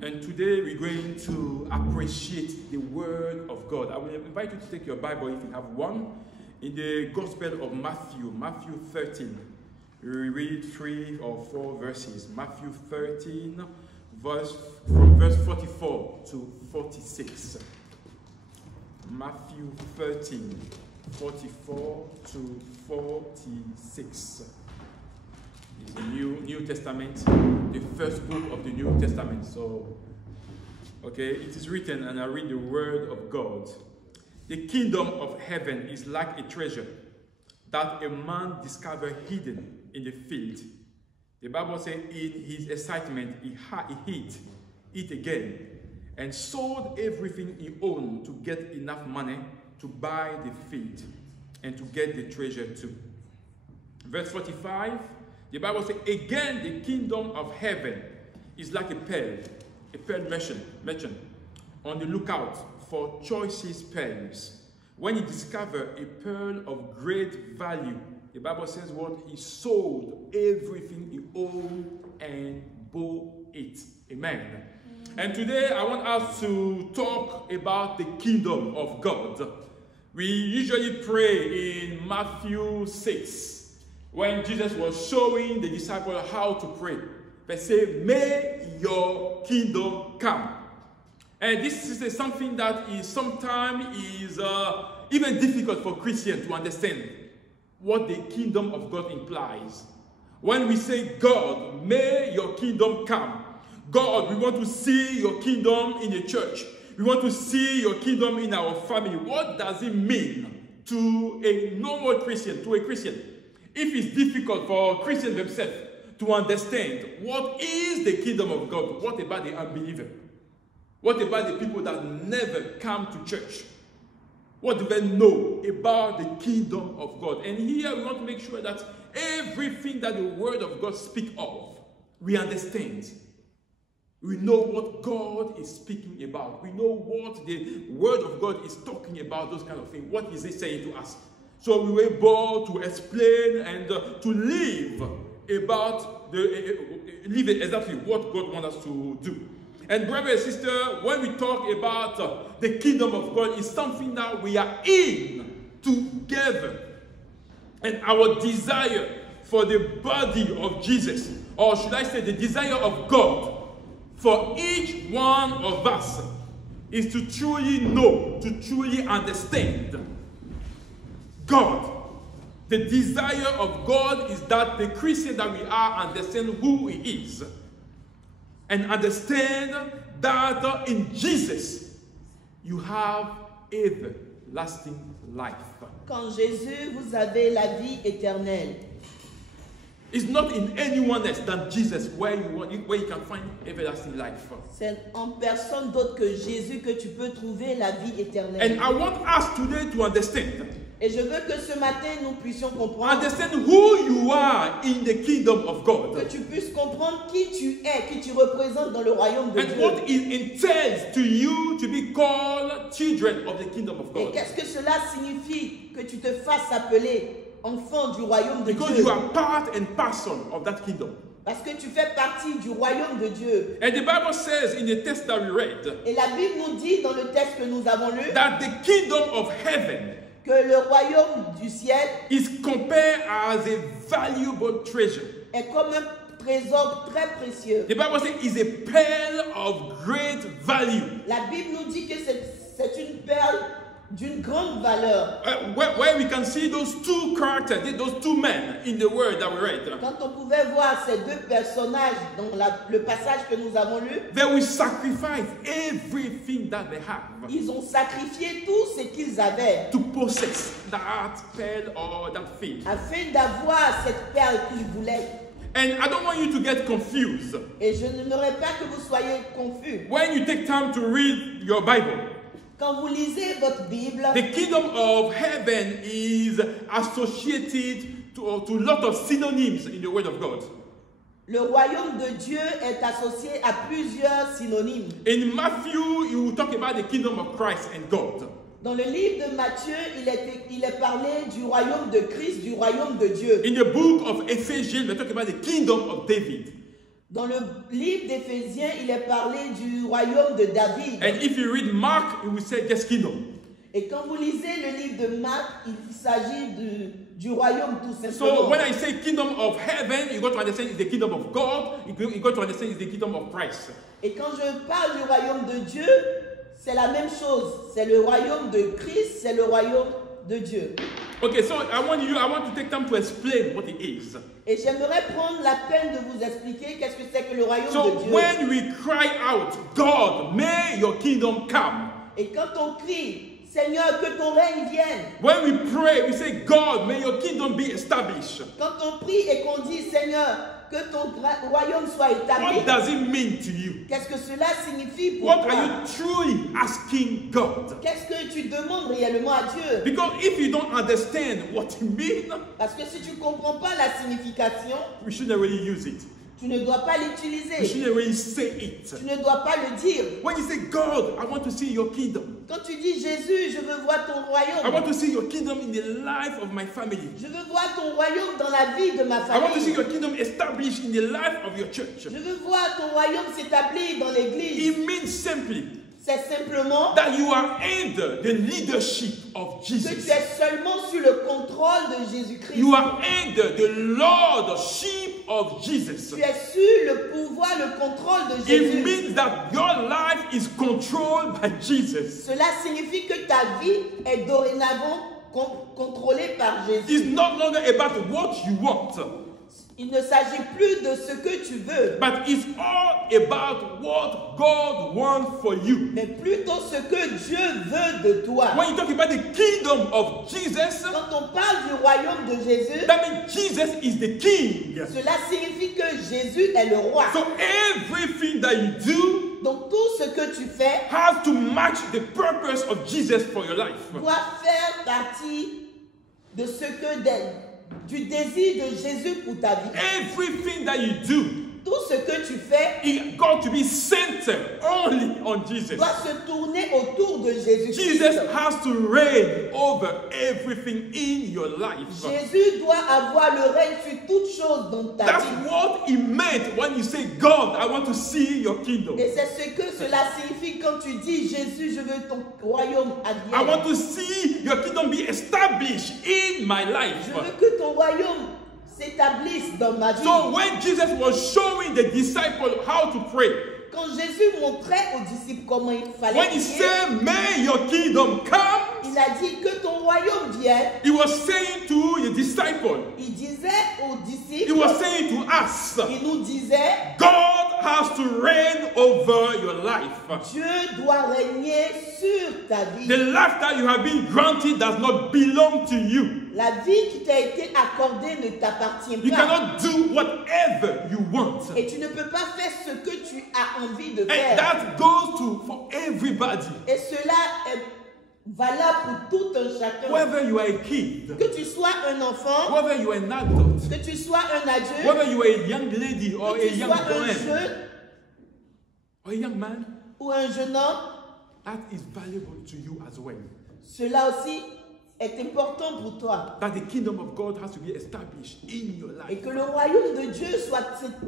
And today we're going to appreciate the Word of God. I will invite you to take your Bible, if you have one, in the Gospel of Matthew, Matthew 13. We read 3 or 4 verses. Matthew 13, from verse 44 to 46. Matthew 13, 44 to 46. It's the New Testament, the first book of the New Testament. So, okay, it is written, and I read the word of God. The kingdom of heaven is like a treasure that a man discovered hidden in the field. The Bible says in his excitement, he hid it again and sold everything he owned to get enough money to buy the field and to get the treasure too. Verse 45, the Bible says, again, the kingdom of heaven is like a pearl merchant on the lookout for choicest pearls. When he discovered a pearl of great value, the Bible says what? He sold everything he owned and bought it. Amen. And today I want us to talk about the kingdom of God. We usually pray in Matthew 6. When Jesus was showing the disciples how to pray, they say, may your kingdom come. And this is something that is sometimes even difficult for Christians to understand what the kingdom of God implies. When we say, God, may your kingdom come. God, we want to see your kingdom in the church. We want to see your kingdom in our family. What does it mean to a normal Christian, to a Christian? If it's difficult for Christians themselves to understand what is the kingdom of God, what about the unbeliever? What about the people that never come to church? What do they know about the kingdom of God? And here we want to make sure that everything that the word of God speaks of, we understand. We know what God is speaking about. We know what the word of God is talking about, those kind of things. What is it saying to us? So we were born to explain and to live exactly what God wants us to do. And brother and sister, when we talk about the kingdom of God, it's something that we are in together. And our desire for the body of Jesus, or should I say the desire of God for each one of us, is to truly know, to truly understand God. The desire of God is that the Christian that we are understand who He is. And understand that in Jesus, you have everlasting life. Qu'en Jésus, vous avez la vie éternelle. It's not in anyone else than Jesus where you can find everlasting life. C'est en personne d'autre que Jésus que tu peux trouver la vie éternelle. And I want us today to understand. Et je veux que ce matin nous puissions comprendre. Understand who you are in the kingdom of God. Que tu puisses comprendre qui tu es, qui tu représentes dans le royaume de And Dieu. what it entails to you to be called children of the kingdom of God. Et qu'est-ce que cela signifie que tu te fasses appeler enfant du royaume de Because Dieu? you are part and parcel of that kingdom. Parce que tu fais partie du royaume de Dieu. And the Bible says in the text that we read, Et la Bible nous dit dans le texte que nous avons lu, that the kingdom of heaven que le royaume du ciel is compared as a valuable treasure. est comme un trésor très précieux. The Bible says it's a pearl of great value. La Bible nous dit que c'est une perle d'une grande valeur. Where we can see those two characters, those two men in the word that we read. Quand on pouvait voir ces deux personnages dans le passage que nous avons lu, They will sacrifice everything that they have ils ont sacrifié tout ce qu'ils avaient to possess that pearl or that thing. afin d'avoir cette perle qu'ils voulaient. And I don't want you to get confused. Et je n'aimerais pas que vous soyez confus. When you take time to read your Bible, Quand vous lisez votre Bible, the kingdom of heaven is associated to a lot of synonyms in the word of God. le royaume de Dieu est associé à plusieurs synonymes. In Matthew, you will talk about the kingdom of Christ and God. Dans le livre de Matthieu, il est parlé du royaume de Christ, du royaume de Dieu. In the book of Ephesians, we talk about the kingdom of David. Dans le livre d'Éphésiens, il est parlé du royaume de David. And if you read Mark, it will say just kingdom. Et quand vous lisez le livre de Marc, il s'agit du royaume tout So simplement. when I say kingdom of heaven, you got to understand it's the kingdom of God. You got to understand it's the kingdom of Christ. Et quand je parle du royaume de Dieu, c'est la même chose. C'est le royaume de Christ, c'est le royaume de Dieu. Okay, so I want to take time to explain what it is. Et j'aimerais prendre la peine de vous expliquer qu'est-ce que c'est que le royaume So de Dieu. when we cry out, God, may your kingdom come. Et quand on crie, Seigneur, que ton règne vienne. When we pray, we say, God, may your kingdom be established. Quand on prie et qu'on dit, Seigneur, que ton royaume soit établi. What does it mean to you? Qu'est-ce que cela signifie pour What toi? are you truly asking God? Qu'est-ce que tu demandes réellement à Dieu? Because if you don't understand what it means, Parce que si tu ne comprends pas la signification, we shouldn't really use it. tu ne dois pas We l'utiliser. shouldn't really say it. Tu ne dois pas le dire. When you say, God, I want to see your kingdom. Quand tu dis Jésus, je veux voir ton I royaume. want to see your kingdom in the life of my family. Je veux voir ton royaume dans la vie de ma I want to see famille. your kingdom established in the life of your church. Je veux voir ton royaume s'établir dans l'église. It means simply C'est simplement that you are under the leadership of que Jesus. tu es seulement sous le contrôle de Jésus-Christ. You are under the lordship of Jesus. Tu es sur le pouvoir, le contrôle de It Jésus. means that your life is controlled by Jesus. Cela signifie que ta vie est dorénavant contrôlée par It's Jésus. no longer about what you want, Il ne s'agit plus de ce que tu veux, but it's all about what God wants for you. mais plutôt ce que Dieu veut de toi. When you talk about the kingdom of Jesus, Quand on parle du royaume de Jésus, that means Jesus is the king. cela signifie que Jésus est le roi. So everything that you do Donc tout ce que tu fais has to match the purpose of Jesus for your life. doit faire partie de ce que du désir de Jésus pour ta vie. Everything that you do, Tout ce que tu fais it got to be centered only on Jesus. doit se tourner autour de Jésus. Jesus has to reign over everything in your life. Jésus doit avoir le règne sur toutes choses dans ta That's vie. what it meant when you say, God, I want to see your kingdom. Et c'est ce que cela signifie quand tu dis Jésus, je veux ton royaume I advienne. want to see your kingdom be established in my life. Je veux que ton royaume s'établisse dans ma vie. So when Jesus was showing the disciples how to pray, Quand Jésus montrait aux disciples comment il fallait when he prier, said, may your kingdom come, il a dit que ton royaume vienne. he was saying to the disciples, Il disait aux he disciples, was saying to us, il nous disait, God has to reign over your life. Dieu doit régner sur ta vie. The life that you have been granted does not belong to you. La vie qui t'a été accordée ne t'appartient You pas. cannot do whatever you want. Et tu ne peux pas faire ce que tu as envie de And faire. that goes to for everybody. Et cela est valable pour tout un chacun. Whether you are a kid, Que tu sois un enfant, whether you are an adult, que tu sois un adulte, whether you are a young lady or que a tu young sois un man jeune or a young man, ou un jeune homme, that is valuable to you as well. cela aussi est important pour toi. That the kingdom of God has to be established in your Et life. que le royaume de Dieu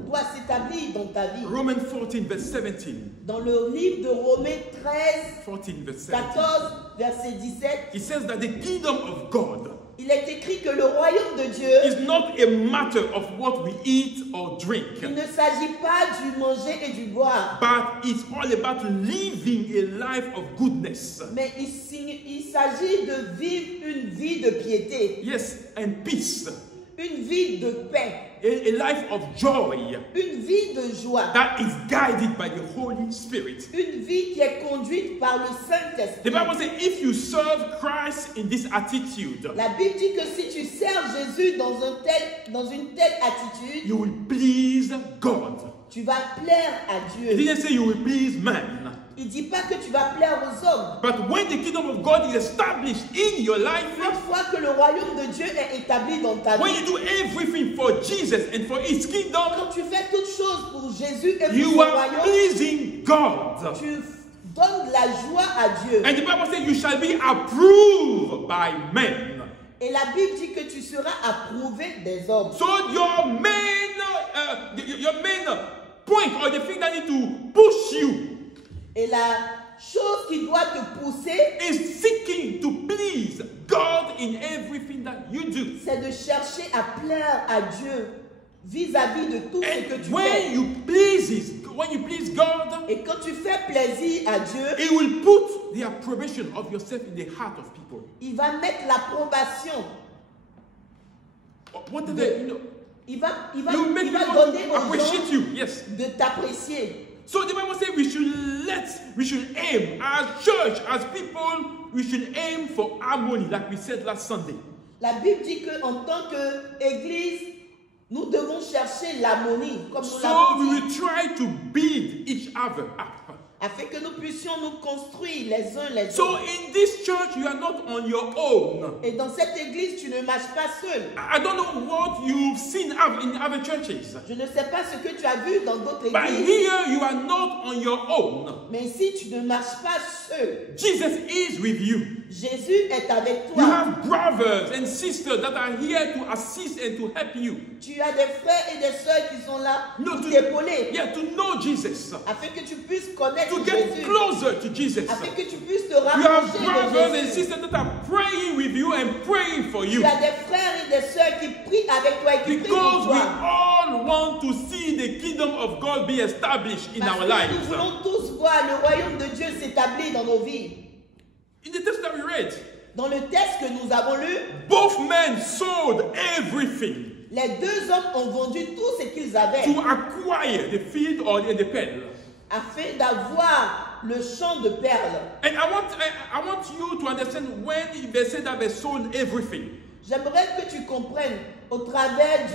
doit s'établir dans ta vie. Romans 14 verse 17. Dans le livre de Romains 13, 14 verse 17. 14, verset 17, It says that the kingdom of God il est écrit que le royaume de Dieu, is not a matter of what we eat or drink, il ne s'agit pas du manger et du boire, but it's all about living a life of goodness. mais il s'agit de vivre une vie de piété, Yes, and peace. une vie de paix, A life of joy une vie de joie, that is guided by the Holy Spirit. une vie qui est conduite par le The Saint-Esprit. Bible says if you serve Christ in this attitude, La Bible dit que si tu sers Jésus dans une telle attitude, you will please God. tu vas plaire à It Dieu. didn't say you will please man. Il ne dit pas que tu vas plaire aux hommes. But when the kingdom of God is established in your life, Une fois que le royaume de Dieu est établi dans ta when vie, you do everything for Jesus and for his kingdom, quand tu fais toutes choses pour Jésus et pour you son are royaume, pleasing God. tu donnes la joie à Dieu. And the Bible says you shall be approved by men. Et la Bible dit que tu seras approuvé des hommes. So your main point or the thing that need to push you Et la chose qui doit te pousser, is seeking to please God in everything that you do. c'est de chercher à plaire à Dieu vis-à-vis de tout ce que And tu when fais. you please God, Et quand tu fais plaisir à Dieu, He will put the approbation of yourself in the heart of people. il va mettre l'approbation. What did they, Il va you will make people donner aux appreciate gens you. Yes. de t'apprécier. So the Bible says we should aim as church, as people, we should aim for harmony, like we said last Sunday. La Bible dit qu'en tant qu'Église, nous devons chercher l'harmonie, comme nous So we l'avons will dit, try to build each other up. afin que nous puissions nous construire les uns les So autres. in this church, you are not on your own. Et dans cette Église, tu ne marches pas seul. I don't know what you've seen in other churches, Je ne sais pas ce que tu as vu dans d'autres but églises, here you are not on your own. mais ici, tu ne marches pas seul. Jesus is with you. Jésus est avec You toi. have brothers and sisters that are here to assist and to help you. Tu as des frères et des sœurs qui sont là No, pour to- t'épauler, Yeah, to know Jesus, afin que tu puisses connaître to get Jésus, closer to Jesus. afin que tu puisses te You have rapprocher brothers and de Jésus. sisters that are praying with you and praying for you. Tu as des frères et des sœurs qui prient avec toi et qui prient pour Because we toi. all want to see the kingdom of God be established in Parce our que lives. nous voulons tous voir le royaume de Dieu s'établir dans nos vies. In the text that we read, Dans le texte que nous avons lu, both men sold everything les deux hommes ont vendu tout ce qu'ils avaient to acquire the field or the pearl. afin d'avoir le champ de perles. And I want you to understand when they said that they sold everything. J'aimerais que tu comprennes au travers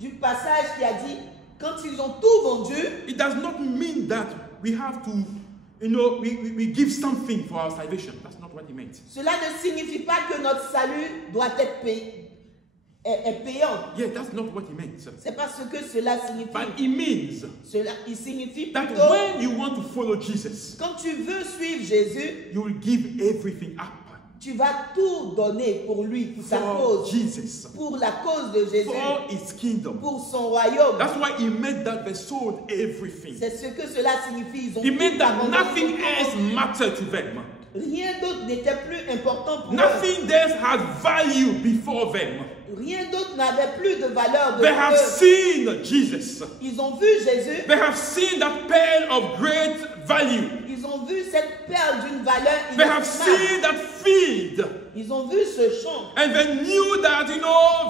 du passage qui a dit quand ils ont tout vendu, It does not mean that we have to, we give something for our salvation. That's not what he meant. cela ne signifie pas que notre salut doit être est payant. Yeah, that's not what he meant. C'est pas ce que cela signifie. But it means Il signifie that plutôt when you want to follow Jesus, quand tu veux suivre Jésus, you will give everything up tu vas tout donner pour lui, pour sa for cause, Jesus, pour la cause de Jésus, for his kingdom. pour son royaume. That's why he meant that they sold everything. C'est ce que cela signifie. Ils ont It tout meant that abandonné. nothing else mattered to them. Rien d'autre n'était plus important pour eux. Nothing else had value before them. Rien d'autre n'avait plus de valeur They devant have eux. seen Jesus. Ils ont vu Jésus, They have seen that pearl of great value. ils ont vu cette perle d'une valeur They have inestimable. seen that field. Ils ont vu ce champ. And they knew that,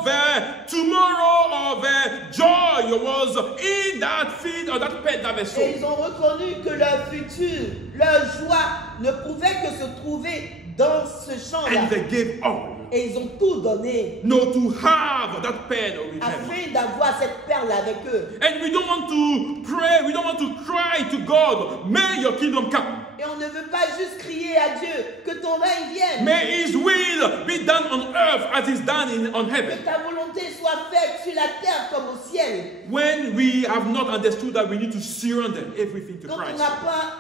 their tomorrow or their joy was in that field or that pearl that they Et saw. ils ont reconnu que leur futur, leur joie ne pouvait que se trouver dans ce champ-là. And they gave all. Et ils ont tout donné No, to have that pearl with them. afin d'avoir cette perle avec eux. And we don't want to pray, we don't want to cry to God, may your kingdom come. Et on ne veut pas juste crier à Dieu que ton règne vienne. May his will be done on earth as is done on heaven. Que ta volonté soit faite sur la terre comme au ciel. When we have not understood that we need to surrender everything to Quand on Christ, n'a pas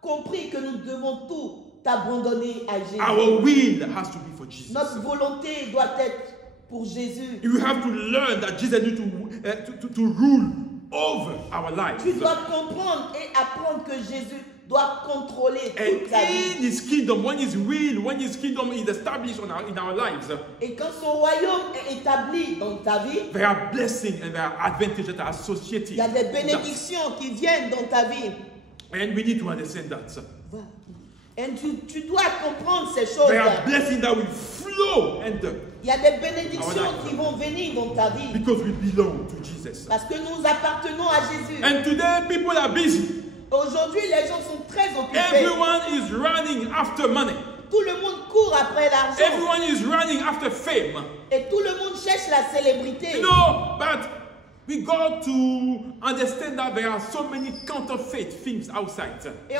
compris que nous devons tout abandonner à Jésus. our will has to be for Jesus. Notre volonté doit être pour Jésus. You have to learn that Jesus needs to rule over our lives. Tu dois comprendre et apprendre que Jésus doit contrôler And toute ta vie. in his kingdom, when his will, when his kingdom is established in our lives, Et quand son royaume est établi dans ta vie, there are blessings and there are advantages that are associated. il y a des with that. bénédictions qui viennent dans ta vie. And we need to understand that. Et tu dois comprendre ces There are choses-là. blessings that will flow and Il y a des bénédictions qui vont venir dans ta vie. because we belong to Jesus. Parce que nous appartenons à Jésus. And today people are busy. Aujourd'hui, les gens sont très occupés. Everyone is running after money. Tout le monde court après l'argent. Everyone is running after fame. Et tout le monde cherche la célébrité. But we got to understand that there are so many counterfeit things outside. Et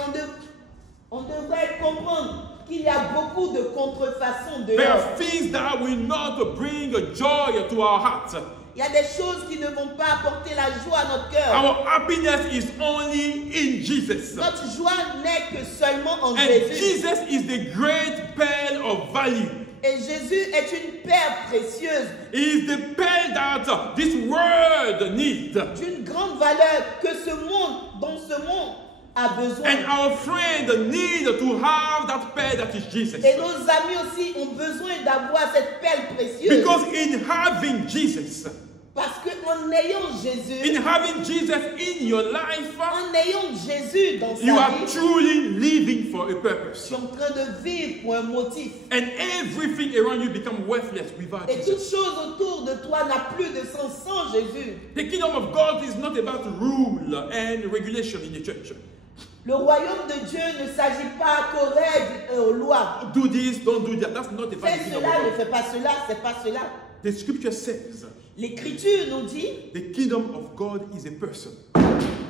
on devrait comprendre qu'il y a beaucoup de contrefaçons There dehors. are things that will not bring joy to our hearts. Il y a des choses qui ne vont pas apporter la joie à notre cœur. Our happiness is only in Jesus. Notre joie n'est que seulement en And Jésus. Jesus is the great pearl of value. Et Jésus est une perle précieuse. He is the pearl that this world needs. D'une grande valeur dont ce monde a besoin. And our friend need to have that pearl that is Jesus. Et nos amis aussi ont besoin d'avoir cette perle précieuse. Because in having Jesus, Parce qu'en ayant Jésus, in having Jesus in your life, en ayant Jésus dans you sa are vie, truly living for a tu purpose. es en train de vivre pour un motif. And everything around you becomes worthless without Et toute Jesus. chose autour de toi n'a plus de sens sans Jésus. The kingdom of God is not about rule and regulation in the church. Le royaume de Dieu ne s'agit pas qu'aux règles et aux lois. Do this, don't do that. That's not the Fais kingdom cela, of ne God. fais pas cela, c'est pas cela. The scripture says L'Écriture nous dit, the kingdom of God is a person.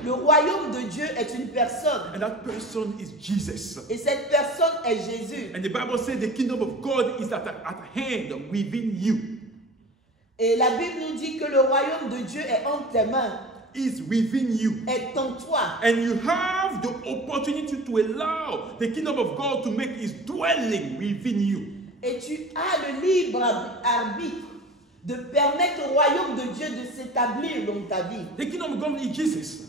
le royaume de Dieu est une personne. And that person is Jesus. Et cette personne est Jésus. And the Bible says the kingdom of God is at hand within you. Et la Bible nous dit que le royaume de Dieu est entre tes mains, Is within you. est en toi. And you have the opportunity to allow the kingdom of God to make his dwelling within you. Et tu as le libre arbitre de permettre au royaume de Dieu de s'établir dans ta vie. The kingdom of God is Jesus.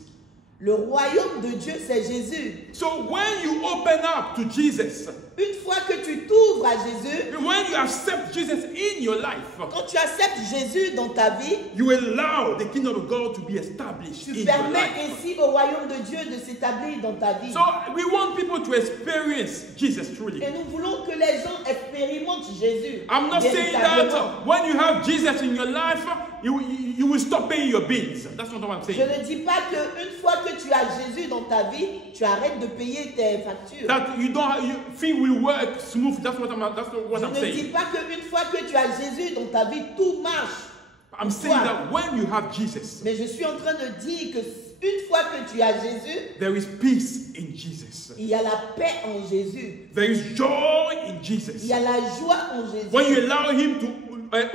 Le royaume de Dieu, c'est Jésus. So when you open up to Jesus, Une fois que tu t'ouvres à Jésus, when you accept Jesus in your life, quand tu acceptes Jésus dans ta vie, you allow the kingdom of God to be established tu in your permets life. ainsi au royaume de Dieu de s'établir dans ta vie. So we want people to experience Jesus truly. Et nous voulons que les gens expérimentent Jésus. I'm not saying véritablement. that when you have Jesus in your life, you will stop paying your bills. That's not what I'm Je saying. ne dis pas qu'une fois que tu as Jésus dans ta vie, tu arrêtes de payer tes factures. That you think will work smooth. That's what I'm Je ne dis saying. pas qu'une fois que tu as Jésus dans ta vie, tout marche. I'm saying that when you have Jesus, Mais je suis en train de dire que une fois que tu as Jésus, there is peace in Jesus. il y a la paix en Jésus. There is joy in Il Jesus. y a la joie en Jésus. When you allow Him to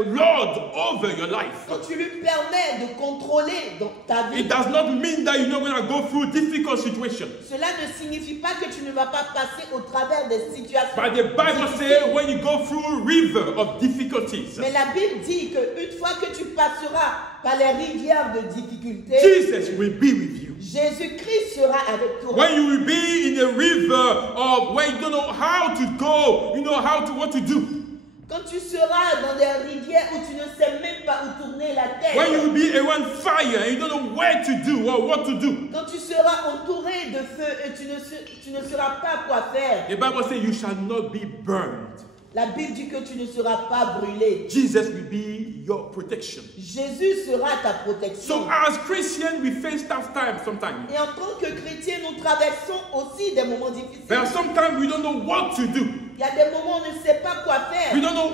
lord over your life, Quand tu lui permets de contrôler dans ta vie, it does not mean that you're not going to go through difficult situations. cela ne signifie pas que tu ne vas pas passer au travers des situations But the Bible difficiles. says when you go through a river of difficulties, Mais la Bible dit qu'une fois que tu passeras par les rivières de difficultés, Jesus will be with you. Jésus-Christ sera avec toi. When you will be in a river of where you don't know how to go, you know what to do. Quand tu seras dans des rivières où tu ne sais même pas où tourner la tête, When you will be around fire and you don't know where to do or what to do. quand tu seras entouré de feu et tu ne sauras pas quoi faire, The Bible says you shall not be burned. la Bible dit que tu ne seras pas brûlé. Jesus will be your protection. Jésus sera ta protection. So as Christians, we face tough times sometimes. Et en tant que chrétiens, nous traversons aussi des moments difficiles. There are sometimes we don't know what to do. Il y a des moments où on ne sait pas quoi faire. We don't know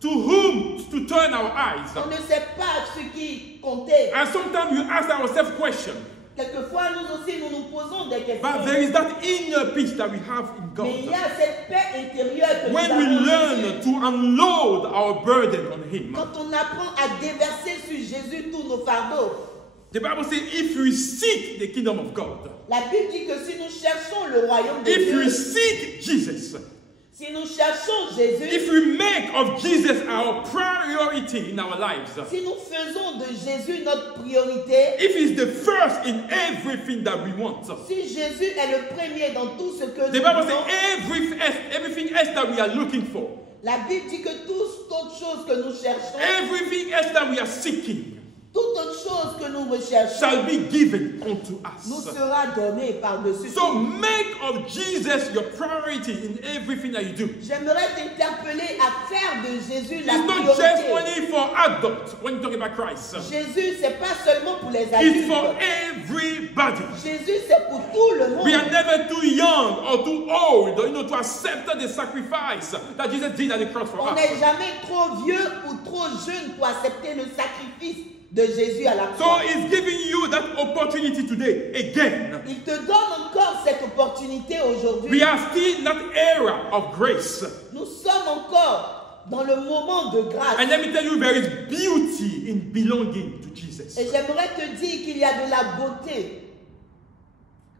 to whom to turn our eyes. On ne sait pas ce qui comptait. And sometimes we ask ourselves questions. Quelquefois, nous aussi, nous nous posons des questions. But there is that inner peace that we have in Mais il y God. a cette paix intérieure que When nous we avons en learn Jésus. to unload our burden on Him. Quand on apprend à déverser sur Jésus tous nos fardeaux. The Bible says if we seek the kingdom of God, La Bible dit que si nous cherchons le royaume de if Dieu, we seek Jesus, si nous cherchons Jésus, if we make of Jesus our priority in our lives, si nous faisons de Jésus notre priorité, if He's the first in everything that we want, si Jésus est le premier dans tout ce que the nous Bible faisons, says everything else that we are looking for, la Bible dit que toutes autres choses que nous cherchons, everything else that we are seeking, toute autre chose que nous recherchons, shall be given unto nous us. sera donnée par-dessus So tout. make of Jesus your priority in everything that you do. J'aimerais t'interpeller à faire de Jésus la It's not just priorité. only for adults when you talk about Christ. Jésus, c'est pas seulement pour les It's for adultes. everybody. Jésus, c'est pour tout le We are monde. never too young or too old, to accept the sacrifice that Jesus did at the cross for On us. n'est jamais trop vieux ou trop jeune pour accepter le sacrifice de Jésus à la So croix. He's giving you that opportunity today again. Il te donne encore cette opportunité aujourd'hui. We are still in that era of grace. Nous sommes encore dans le moment de grâce. And let me tell you, there is beauty in belonging to Jesus. Et j'aimerais te dire qu'il y a de la beauté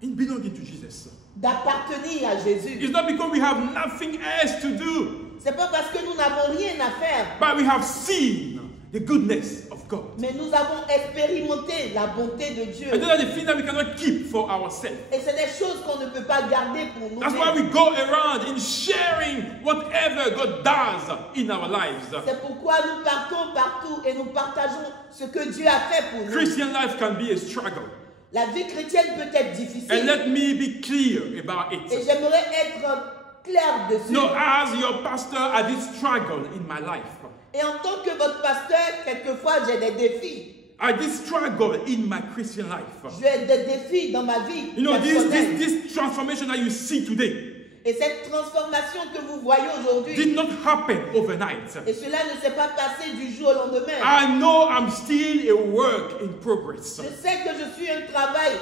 In belonging to Jesus. d'appartenir à Jésus. It's not because we have nothing else to do. C'est pas parce que nous n'avons rien à faire, but we have seen the goodness of God. mais nous avons expérimenté la bonté de Dieu. And those are the things that we cannot keep for ourselves. Et c'est des choses qu'on ne peut pas garder pour nous. That's why we go around in sharing whatever God does in our lives. C'est pourquoi nous partons partout et nous partageons ce que Dieu a fait pour nous. Christian life can be a struggle. La vie chrétienne peut être And difficile. let me be clear about Et it. j'aimerais être clair dessus. No, as your pastor, I did struggle in my life. Et en tant que votre pasteur, quelquefois j'ai des défis. I did struggle in my Christian life. J'ai des défis dans ma vie You know, personnelle. this transformation that you see today Et cette transformation que vous voyez aujourd'hui, did not happen overnight. et cela ne s'est pas passé du jour au lendemain. I know I'm still a work in progress. Je sais que je suis un travail.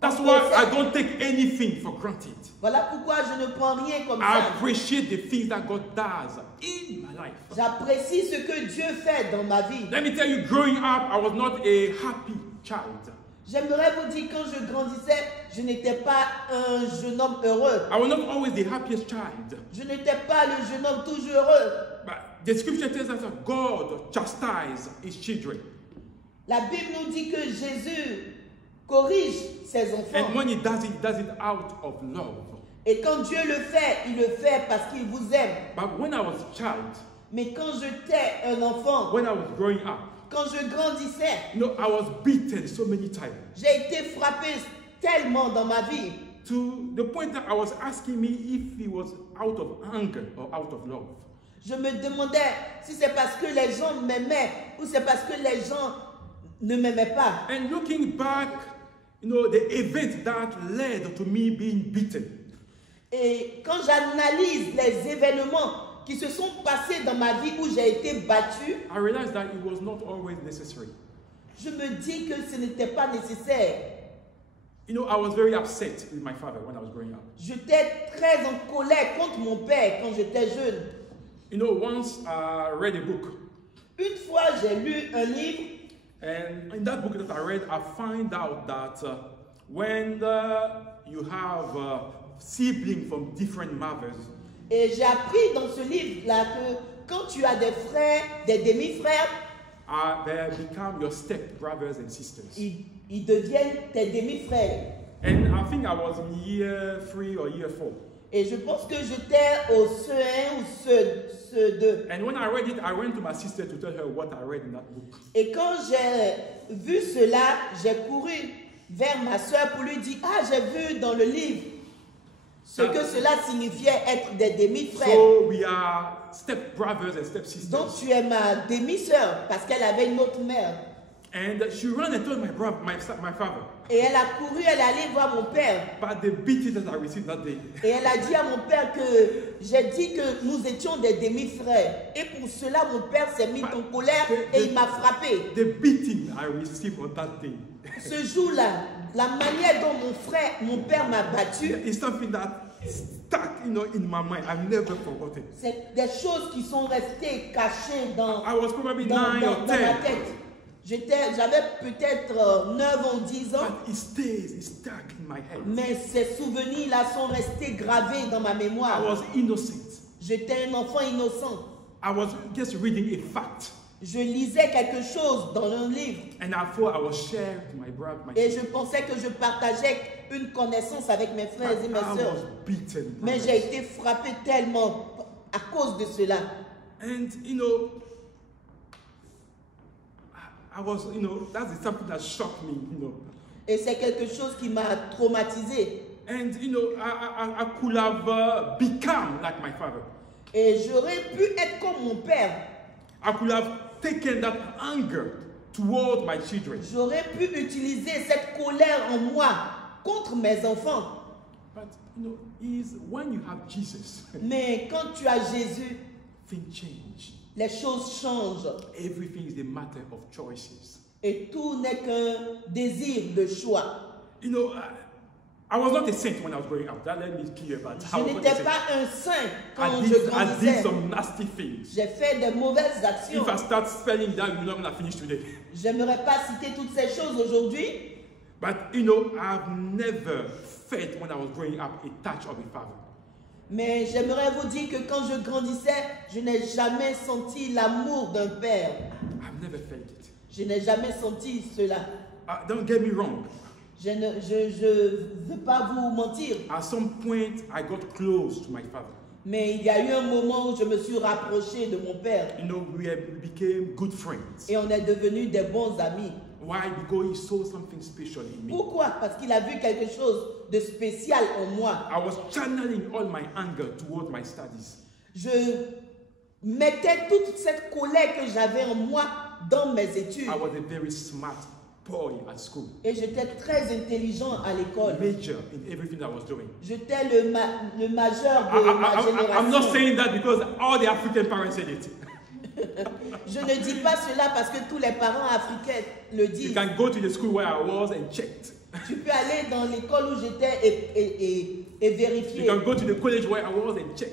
That's why I don't take anything for granted. Voilà pourquoi je ne prends rien comme I ça. appreciate the things that God does in my life. J'apprécie ce que Dieu fait dans ma vie. Let me tell you, growing up, I was not a happy child. J'aimerais vous dire, quand je grandissais, je n'étais pas un jeune homme heureux. I was not always the happiest child. Je n'étais pas le jeune homme toujours heureux. But the scripture tells us that God chastises his children. La Bible nous dit que Jésus corrige ses enfants. And when he does it out of love. Et quand Dieu le fait, il le fait parce qu'il vous aime. But when I was a child, Mais quand j'étais un enfant, when I was growing up, quand je grandissais, you know, I was beaten so many times j'ai été frappé tellement dans ma vie, to the point that I was asking me if it was out of anger or out of love. je me demandais si c'est parce que les gens m'aimaient ou c'est parce que les gens ne m'aimaient pas. And looking back, you know, the event that led to me being beaten, Et quand j'analyse les événements qui se sont passés dans ma vie où j'ai été battu, I realized that it was not always necessary. je me dis que ce n'était pas nécessaire. You know, I was very upset with my father when I was growing up. J'étais très en colère contre mon père quand j'étais jeune. You know, once I read a book, Une fois, j'ai lu un livre and in that book that I read, I find out that when you have siblings from different mothers, et j'ai appris dans ce livre-là que quand tu as des frères, des demi-frères, they become your step brothers and sisters. ils deviennent tes demi-frères. And I think I was in year 3 or year 4. Et je pense que j'étais au CE1 ou CE2. And when I read it, I went to my sister to tell her what I read in that book. Et quand j'ai vu cela, j'ai couru vers ma soeur pour lui dire, ah, j'ai vu dans le livre ce que cela signifiait être des demi-frères. So we are step brothers and step sisters. Donc tu es ma demi-sœur parce qu'elle avait une autre mère. And she ran and told my father. Et elle a couru, elle est allée voir mon père. But the beating that I received that day, Et elle a dit à mon père que j'ai dit que nous étions des demi-frères. Et pour cela, mon père s'est mis en colère et il m'a frappé. the beating I received on that day, Ce jour-là, la manière dont mon père m'a battu, is something that stuck, you know, in my mind. I've never forgotten. c'est des choses qui sont restées cachées dans I was probably 9 dans or ma 10. tête. J'avais peut-être 9 ans, 10 ans, But it stuck in my head. mais ces souvenirs-là sont restés gravés dans ma I mémoire. was innocent. J'étais un enfant innocent. I was just reading a fact. Je lisais quelque chose dans un livre And I thought I was sharing with my brother, my et sister. je pensais que je partageais une connaissance avec mes frères et mes I sœurs. was beaten. Mais j'ai été frappé tellement à cause de cela. And, you know, I was, you know, that's something that shocked me, you know. Et c'est quelque chose qui m'a traumatisé. And, you know, I could have become like my father. Et j'aurais pu être comme mon père. I could have taken that anger toward my children. J'aurais pu utiliser cette colère en moi contre mes enfants. But, you know, is when you have Jesus, Mais quand tu as Jésus, things change. les choses changent. Everything is a matter of choices. Et tout n'est qu'un désir de choix. You know, I was not a saint when I was growing up. That let me be clear about how Je I was n'étais a saint. pas un saint quand I je did grandissais. some nasty things. J'ai fait de mauvaises actions. If I start spelling that, you're not going to finish today. J'aimerais pas citer toutes ces choses aujourd'hui, But, you know, I've never felt when I was growing up a touch of a father. Mais j'aimerais vous dire que quand je grandissais, je n'ai jamais senti l'amour d'un père. I've never felt it. Je n'ai jamais senti cela. Don't get me wrong. Je ne veux pas vous mentir. At some point, I got close to my father. Mais il y a eu un moment où je me suis rapproché de mon père. You know, we became good friends. Et on est devenus des bons amis. Why? Because he saw something special in me. Pourquoi? Parce qu'il a vu quelque chose de spécial en moi. I was channeling all my anger toward my studies. Je mettais toute cette colère que j'avais en moi dans mes études. I was a very smart boy at school. Et j'étais très intelligent à l'école. Major in everything I was doing. J'étais le majeur de ma génération. I'm not saying that because all the African parents said it. Je ne dis pas cela parce que tous les parents africains le You disent. can go to the school where I was and checked. Tu peux aller dans l'école où j'étais et vérifier. You can go to the college where I was and check.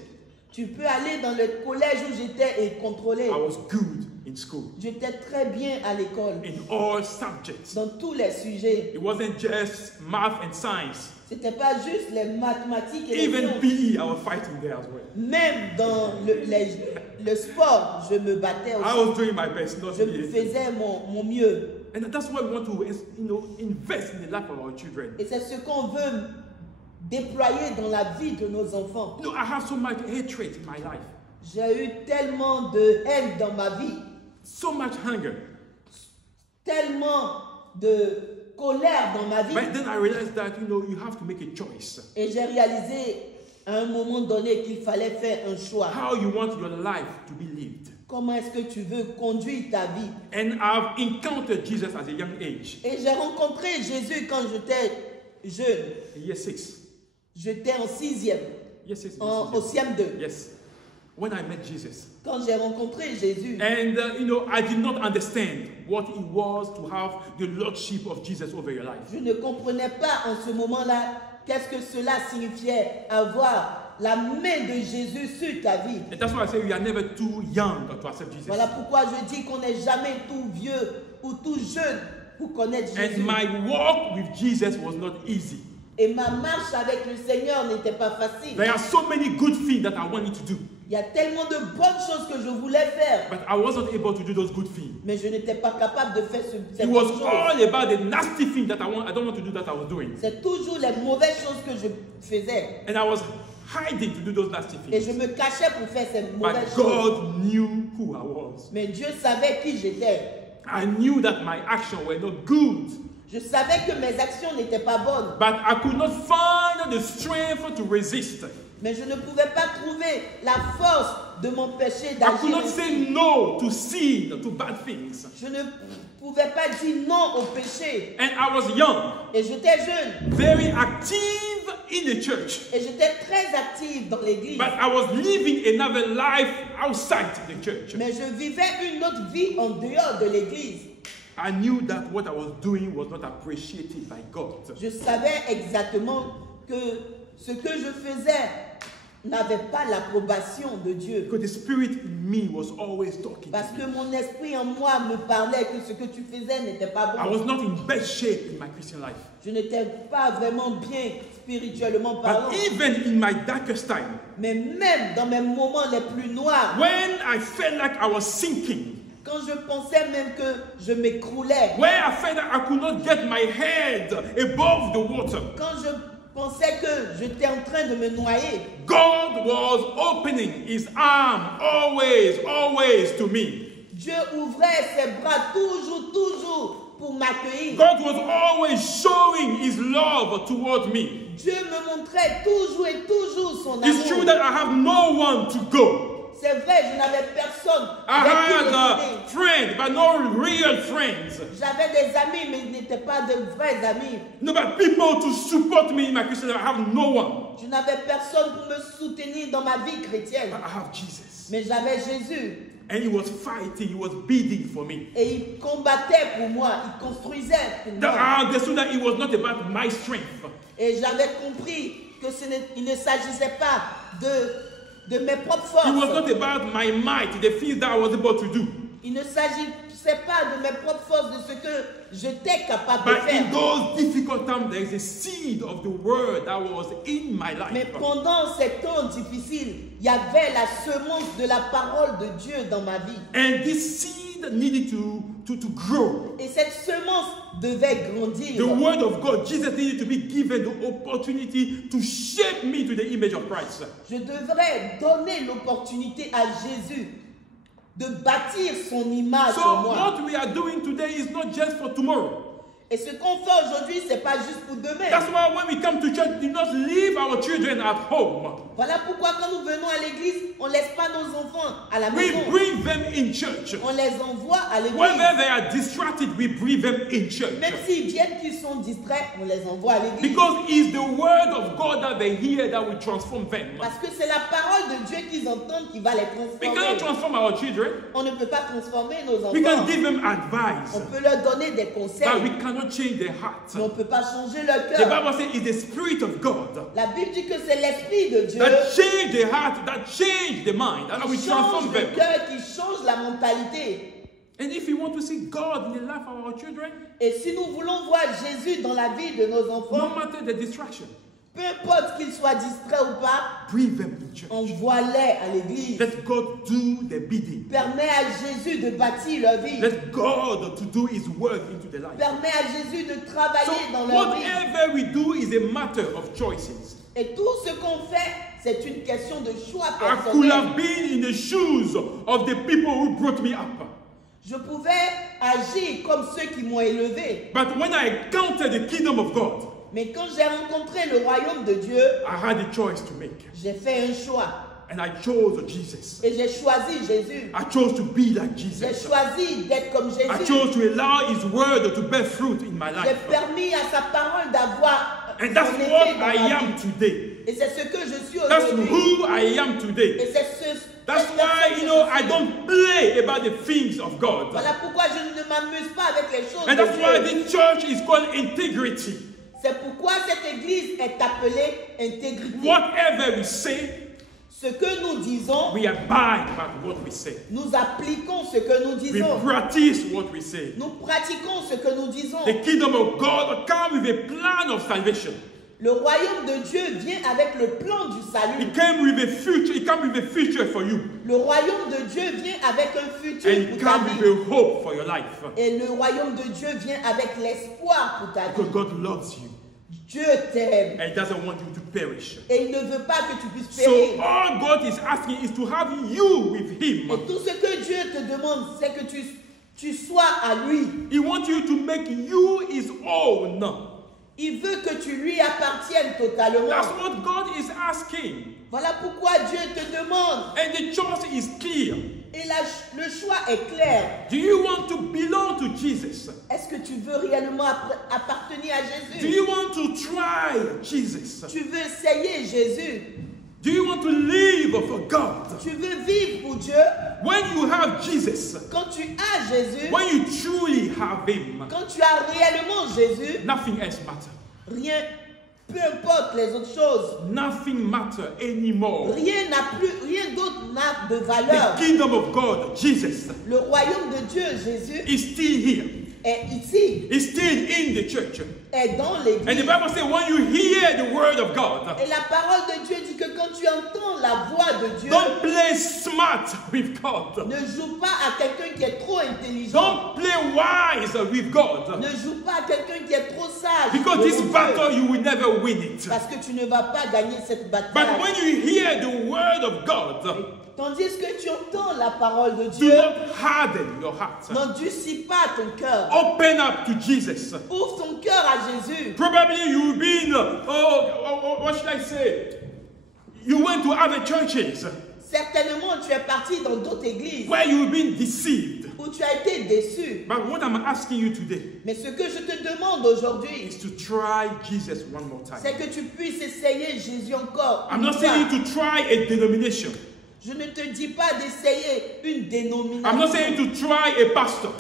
Tu peux aller dans le collège où j'étais et contrôler. I was good in school. J'étais très bien à l'école. In all subjects. Dans tous les sujets. It wasn't just math and science. C'était pas juste les mathématiques et les Even sciences. PE, I was fighting there as well. Même dans le sport, je me battais aussi. I was doing my best, not Je PE. faisais mon mieux. And that's why we want to, invest in the life of our children. Et c'est ce qu'on veut déployer dans la vie de nos enfants. I have so much hatred in my life, J'ai eu tellement de haine dans ma vie, so much hunger. tellement de colère dans ma vie. But then I realized that you have to make a choice. Et j'ai réalisé à un moment donné qu'il fallait faire un choix. How you want your life to be lived. Comment est-ce que tu veux conduire ta vie? And I've encountered Jesus at a young age. Et j'ai rencontré Jésus quand j'étais jeune. Year 6. J'étais en 6e, Yes, yes, yes, au yes. CM2. Yes. When I met Jesus. Quand j'ai rencontré Jésus. And, I did not understand what it was to have the lordship of Jesus over your life. Je ne comprenais pas en ce moment-là qu'est-ce que cela signifiait avoir la main de Jésus sur ta vie. And that's why I say we are never too young to accept Jesus. Voilà pourquoi je dis qu'on n'est jamais tout vieux ou tout jeune pour connaître Jésus. And my walk with Jesus was not easy. Et ma marche avec le Seigneur n'était pas facile. There are so many good things that I wanted to do. Il y a tellement de bonnes choses que je voulais faire. But I wasn't able to do those good things. Mais je n'étais pas capable de faire cette It was chose. all about the nasty thing that I don't want to do that I was doing. C'est toujours les mauvaises choses que je faisais. And I was hiding to do those nasty Et things. je me cachais pour faire ces mauvaises But choses. God knew who I was. Mais Dieu savait qui j'étais. I knew that my actions were not good. Je savais que mes actions n'étaient pas bonnes. But I could not find the strength to resist. Mais je ne pouvais pas trouver la force de m'empêcher I could d'agir. not say no to sin, to bad things. Je ne pouvais pas dire non au péché. And I was young, Et j'étais jeune. very active in the church. Et j'étais très active dans l'église. But I was living another life outside the church. Mais je vivais une autre vie en dehors de l'église. I knew that what I was doing was not appreciated by God. Je savais exactement que ce que je faisais n'avait pas l'approbation de Dieu. Because the spirit in me was always talking Parce to que me. mon esprit en moi me parlait que ce que tu faisais n'était pas I bon. was not in best shape in my Christian life. Je n'étais pas vraiment bien spirituellement parlant. But even in my darkest time, Mais même dans mes moments les plus noirs, when I felt like I was sinking, quand je pensais même que je m'écroulais, where I felt that I could not get my head above the water, quand je pensais que j'étais en train de me noyer, God was opening his arm always to me. Dieu ouvrait ses bras toujours pour m'accueillir. God was always showing his love toward me. Dieu me montrait toujours et toujours son It's true amour. that I have no one to go. C'est vrai, je n'avais personne. I avec qui had a m'aider. friend, but no real friends. J'avais des amis, mais ils n'étaient pas de vrais amis. No, but people to support me in my Christian life. I have no one. Je n'avais personne pour me soutenir dans ma vie chrétienne. But I have Jesus. Mais j'avais Jésus. And he was fighting, he was bidding for me. Et il combattait pour moi, il construisait pour That moi. I understood that it was not about my strength. Et j'avais compris que il ne s'agissait pas de mes propres It was forces. not about my might, the things that I was able to do. Il ne s'agissait pas de mes propres forces, de ce que j'étais capable de But faire. in those difficult times, there is a seed of the word that was in my life. Mais pendant ces temps difficiles, il y avait la semence de la parole de Dieu dans ma vie. And this seed needed to grow. Et cette semence devait grandir. The word of God, Jesus needed to be given the opportunity to shape me to the image of Christ. Je devrais donner l'opportunité à Jésus de bâtir son image So en moi. what we are doing today is not just for tomorrow. Et ce qu'on fait aujourd'hui, ce n'est pas juste pour demain. That's why when we come to church, we do not leave our children at home. Voilà pourquoi quand nous venons à l'église, on ne laisse pas nos enfants à la We maison. bring them in church. On les envoie à l'église. Whenever they are distracted, we bring them in church. Même s'ils viennent qu'ils sont distraits, on les envoie à l'église. Because it's the word of God that they hear that will transform them. Parce que c'est la parole de Dieu qu'ils entendent qui va les We cannot transformer. transform our children. On ne peut pas transformer nos We can enfants. give them On advice, peut leur donner des but conseils, we cannot change their heart. mais on ne peut pas changer leur The cœur. Bible says it's the Spirit of God La Bible dit que c'est l'Esprit de Dieu that change the heart, that change the mind, and that will qui change transform le them. cœur, qui change la mentalité. And if we want to see God in the life of our children, Et si nous voulons voir Jésus dans la vie de nos no enfants, matter the distraction, peu importe qu'ils soient distraits ou pas, bring them to church. envoie-les à l'église. Let God do the bidding. Permets à Jésus de bâtir leur vie. Let God to do His work into the life. Permets à Jésus de So travailler dans leur vie. whatever we do is a matter of choices. Et tout ce qu'on fait, c'est une question de choix I could personnel. have been in the shoes of the people who brought me up. Je pouvais agir comme ceux qui m'ont élevé. But when I encountered the kingdom of God, Mais quand j'ai rencontré le royaume de Dieu, I had a choice to make. j'ai fait un choix. And I chose Jesus. Et j'ai choisi Jésus. I chose to be like J'ai Jesus. choisi d'être comme I Jésus. chose to allow His word to bear fruit in my J'ai life. permis à sa parole d'avoir And that's son effet what dans ma I vie. am today. Et c'est ce que je suis That's aujourd'hui. who I am Et today. c'est ce. That's cette why, personne you que know, je I suis. don't play about the things of God. Voilà pourquoi je ne m'amuse pas avec les choses And de that's why Dieu. this church is called integrity. C'est pourquoi cette église est appelée intégrité. Whatever we say, Ce que nous disons, we abide by what we say. nous appliquons ce que nous We disons. practice what we say. Nous pratiquons ce que nous disons. The kingdom of God comes with a plan of salvation. Le royaume de Dieu vient avec le plan du salut. It came with a future. It comes with a future for you, Le royaume de Dieu vient avec un futur and it pour ta comes vie. with a hope for your life. Et le royaume de Dieu vient avec l'espoir pour ta Because vie. God loves you, Dieu t'aime. and He doesn't want you to perish. Et il ne veut pas que tu puisses So périr. all God is asking is to have you with Him. Et tout ce que Dieu te demande, c'est que tu sois à lui. He wants you to make you His own. Il veut que tu lui apparaînes totalement. That's what God is asking. Voilà pourquoi Dieu te demande. And the choice is clear. Et le choix est clair. Do you want to belong to Jesus? Est-ce que tu veux réellement appartenir à Do Jésus? you want to try Jesus? Tu veux essayer Jésus? Do you want to live for God? Tu veux vivre pour Dieu? When you have Jesus, Quand tu as Jésus, when you truly have Him, quand tu as réellement Jésus, nothing else matters. rien, peu importe les autres choses, Nothing matters anymore. rien d'autre n'a de The valeur. kingdom of God, Jesus, Le royaume de Dieu, Jésus, is still here. est ici, Is still in the church. est dans And the l'église. Bible says when you hear the word of God, Et la parole de Dieu dit que quand tu entends la voix de Dieu, don't play smart with God. ne joue pas à quelqu'un qui est trop intelligent. Don't play wise with God. Ne joue pas à quelqu'un qui est trop sage. Because devant this Dieu, battle, you will never win it. parce que tu ne vas pas gagner cette But bataille. when you hear the word of God, Tandis que tu entends la parole de do Dieu, not harden your heart. n'endurcis pas ton cœur. Open up to Jesus. Ouvre ton cœur à Jésus. Probably you've been, what should I say? You went to other churches Certainement, tu es parti dans d'autres églises where you've been deceived. où tu as été déçu. But what I'm asking you today Mais ce que je te demande aujourd'hui, is to try Jesus one more c'est time. que tu puisses essayer Jésus encore. I'm une not fois. saying you to try a denomination. Je ne te dis pas d'essayer une dénomination. I'm not saying to try a pastor.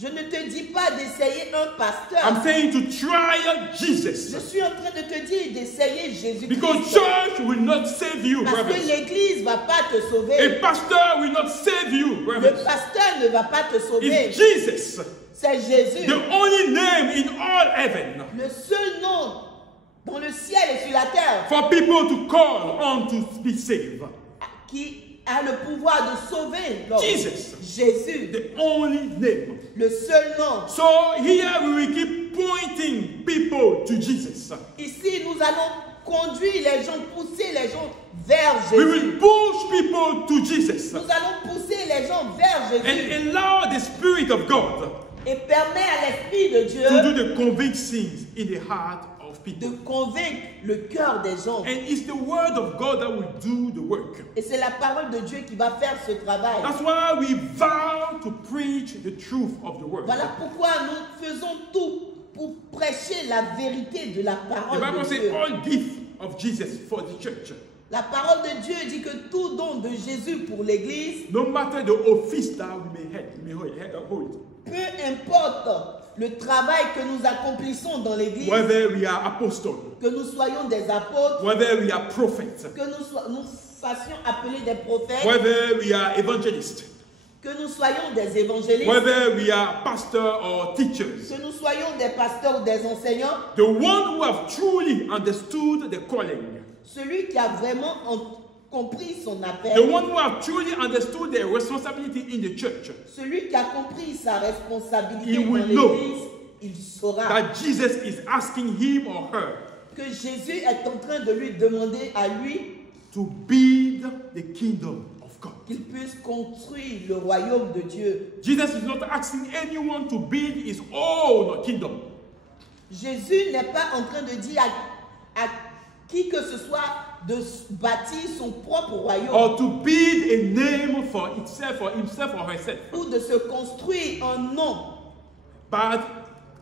Je ne te dis pas d'essayer un pasteur. I'm saying to try Jesus. Je suis en train de te dire d'essayer Jésus-Christ. Because church will not save you, Parce brothers. que l'église ne va pas te A sauver. pastor will not save you, Le brothers. pasteur ne va pas te sauver. It's Jesus, C'est Jésus. the only name in all heaven Le seul nom dans le ciel et sur la terre for people to call on to be saved. qui a le pouvoir de sauver l'homme. Jesus. Jésus. The only name. Le seul nom. So here we will keep pointing people to Jesus. Ici, nous allons conduire les gens, pousser les gens vers We Jésus. will push people to Jesus Nous allons pousser les gens vers Jésus and allow the Spirit of God et permettre à l'Esprit de Dieu to do the convictions in the heart of de people. convaincre le cœur des gens. And it's the word of God that will do the work. Et c'est la parole de Dieu qui va faire ce travail. That's why we vow to preach the truth of the word. Voilà pourquoi nous faisons tout pour prêcher la vérité de la The parole Bible de says Dieu. all gift of Jesus for the church. La parole de Dieu dit que tout don de Jésus pour l'Église, No matter the office that we may hold. peu importe le travail que nous accomplissons dans l'Église, Whether we are apostles, que nous soyons des apôtres, whether we are prophets, que nous fassions appeler des prophètes, whether we are evangelists, que nous soyons des évangélistes, whether we are pastors or teachers, que nous soyons des pasteurs ou des enseignants, the one who have truly understood the calling, celui qui a vraiment compris son appel, the one who have truly understood their responsibility in the church, celui qui a compris sa responsabilité He dans will know l'Église, il saura that Jesus is asking him or her que Jésus est en train de lui demander à lui to build the kingdom of God. qu'il puisse construire le royaume de Dieu. Jesus is not asking anyone to build his own kingdom. Jésus n'est pas en train de dire à qui que ce soit de bâtir son propre royaume Or to build a name for itself or himself or herself. ou de se construire un nom. But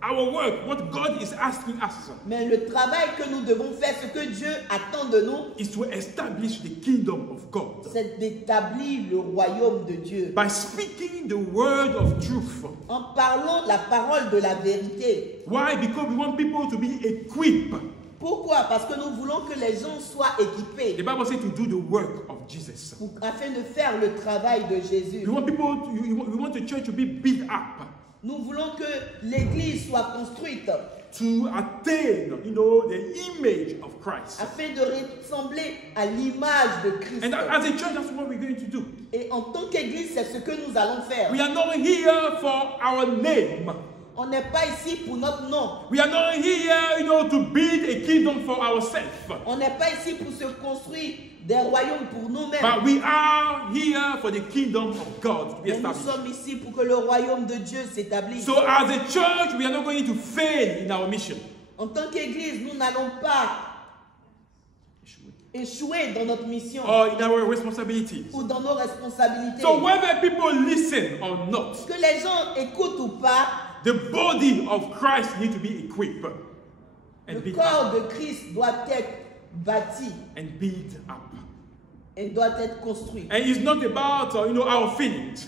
our work, what God is asking us, Mais le travail que nous devons faire, ce que Dieu attend de nous, is to establish the kingdom of God c'est d'établir le royaume de Dieu. by speaking the word of truth. En parlant la parole de la vérité. Why? Because we want people to be equipped. Pourquoi? Parce que nous voulons que les gens soient équipés The Bible says to do the work of Jesus. afin de faire le travail de Jésus. We want people, we want the church to be built up Nous voulons que l'Église soit construite to attain, the image of Christ. afin de ressembler à l'image de Christ. And as a church, that's what we're going to do. Et en tant qu'Église, c'est ce que nous allons faire. We are not here for our name. On n'est pas ici pour notre nom. We are not here, to build a kingdom for ourselves. On n'est pas ici pour se construire des royaumes pour nous-mêmes. But we are here for the kingdom of God to be Mais nous established. sommes ici pour que le royaume de Dieu s'établisse. So as a church, we are not going to fail in our mission. En tant qu'Église, nous n'allons pas échouer dans notre mission Or in our responsibilities. ou dans nos responsabilités. So whether people listen or not, Que les gens écoutent ou pas, the body of Christ needs to be equipped and le built corps up. de Christ doit être bâti And built up. et doit être construit. And it's not about our feelings.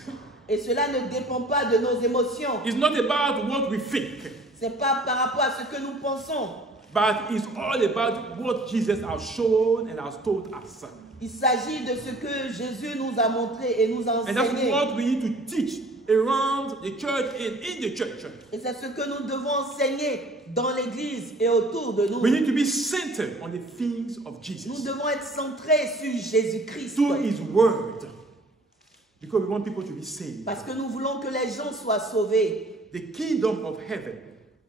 Et cela ne dépend pas de nos émotions. It's not about what we think. C'est pas par rapport à ce que nous pensons. But it's all about what Jesus has shown and has told us. Il s'agit de ce que Jésus nous a montré et nous a And that's enseigné. what we need to teach around the church and in the church. Et c'est ce que nous devons enseigner dans l'Église et autour de nous. We need to be centered on the things of Nous Jesus, devons être centrés sur Jésus-Christ. to His Word, because we want people to be saved. Parce que nous voulons que les gens soient sauvés. The kingdom of heaven,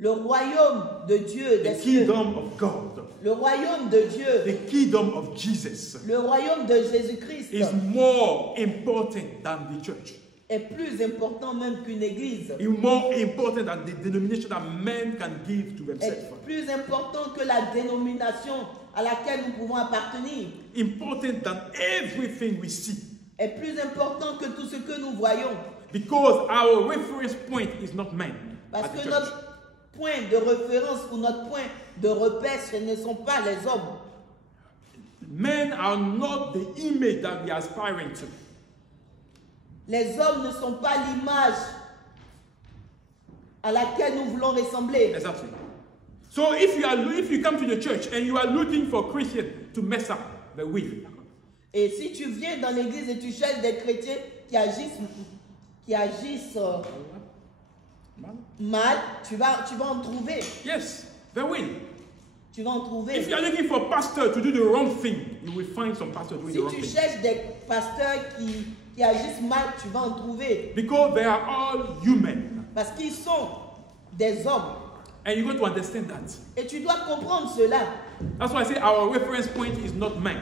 Le royaume de Dieu, the des cieux, kingdom of God, le royaume de Dieu, the kingdom of Jesus le royaume de Jésus-Christ is more important than the church. est plus important même qu'une église. It's more important than the denomination that men can give to themselves. Est plus important que la dénomination à laquelle nous pouvons appartenir. Important than everything we see. Est plus important que tout ce que nous voyons. Because our reference point is not man. Parce at the que church. notre point de référence ou notre point de repère, ce ne sont pas les hommes. Men are not the image that we are aspiring to. Les hommes ne sont pas l'image à laquelle nous voulons ressembler. Exactly. So if you come to the church and you are looking for Christians to mess up, they will. Et si tu viens dans l'église et tu cherches des chrétiens qui agissent mal, tu vas en trouver. Yes, they will. Tu vas en trouver. If you are looking for a pastor to do the wrong thing, you will find some pastor doing the wrong Si tu thing. cherches des pasteurs qui agissent mal, tu vas en trouver. Because they are all human. Parce qu'ils sont des hommes. And you're going to understand that. Et tu dois comprendre cela. That's why I say our reference point is not man.